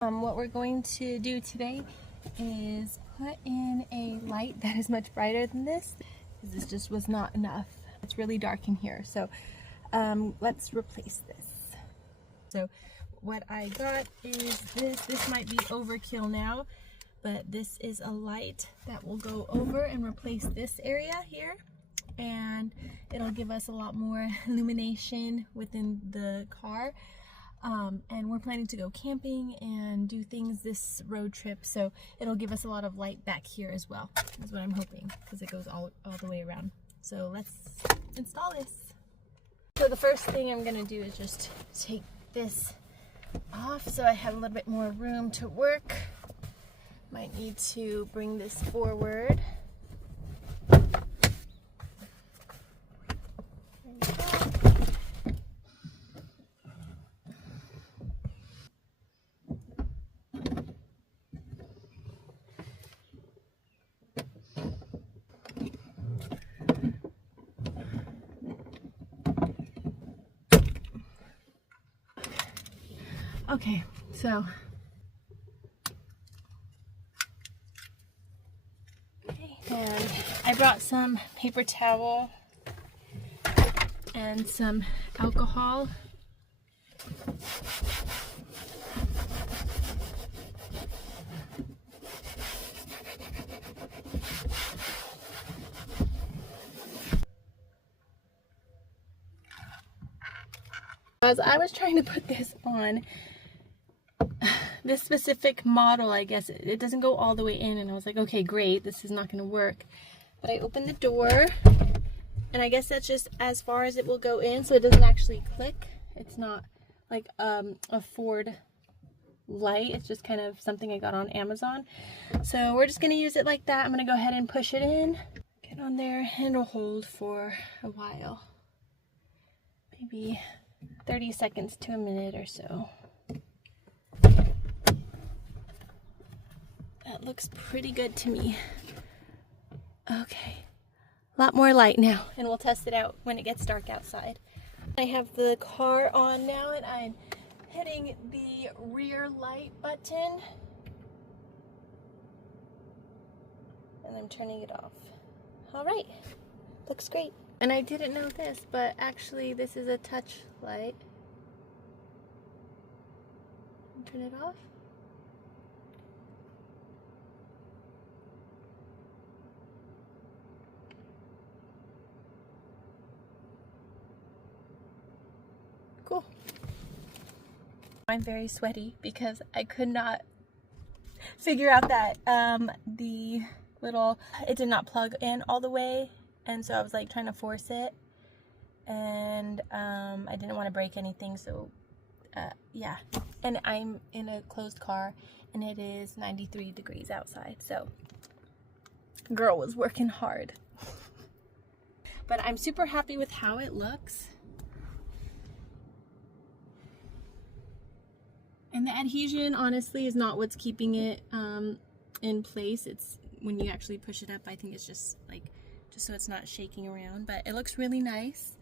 What we're going to do today is put in a light that is much brighter than this, because this just was not enough. It's really dark in here, so let's replace this. So what I got is this. This might be overkill now, but this is a light that will go over and replace this area here, and it'll give us a lot more illumination within the car. And we're planning to go camping and do things this road trip, so it'll give us a lot of light back here as well, is what I'm hoping, because it goes all the way around. So let's install this. So the first thing I'm gonna do is just take this off so I have a little bit more room to work. Might need to bring this forward. Okay, so and I brought some paper towel and some alcohol. As I was trying to put this on, this specific model, I guess, it doesn't go all the way in, and I was like, okay, great, this is not going to work. But I opened the door, and I guess that's just as far as it will go in, so it doesn't actually click. It's not like a Ford light. It's just kind of something I got on Amazon. So we're just going to use it like that. I'm going to go ahead and push it in, get on there, and it'll hold for a while. Maybe 30 seconds to a minute or so. That looks pretty good to me. Okay, a lot more light now, and we'll test it out when it gets dark outside. I have the car on now, and I'm hitting the rear light button, and I'm turning it off. All right, looks great. And I didn't know this, but actually this is a touch light. Turn it off. Cool. I'm very sweaty because I could not figure out that it did not plug in all the way, and so I was like trying to force it, and I didn't want to break anything, so yeah. And I'm in a closed car, and it is 93 degrees outside, so girl was working hard. But I'm super happy with how it looks. And the adhesion, honestly, is not what's keeping it in place. It's when you actually push it up, I think it's just so it's not shaking around. But it looks really nice.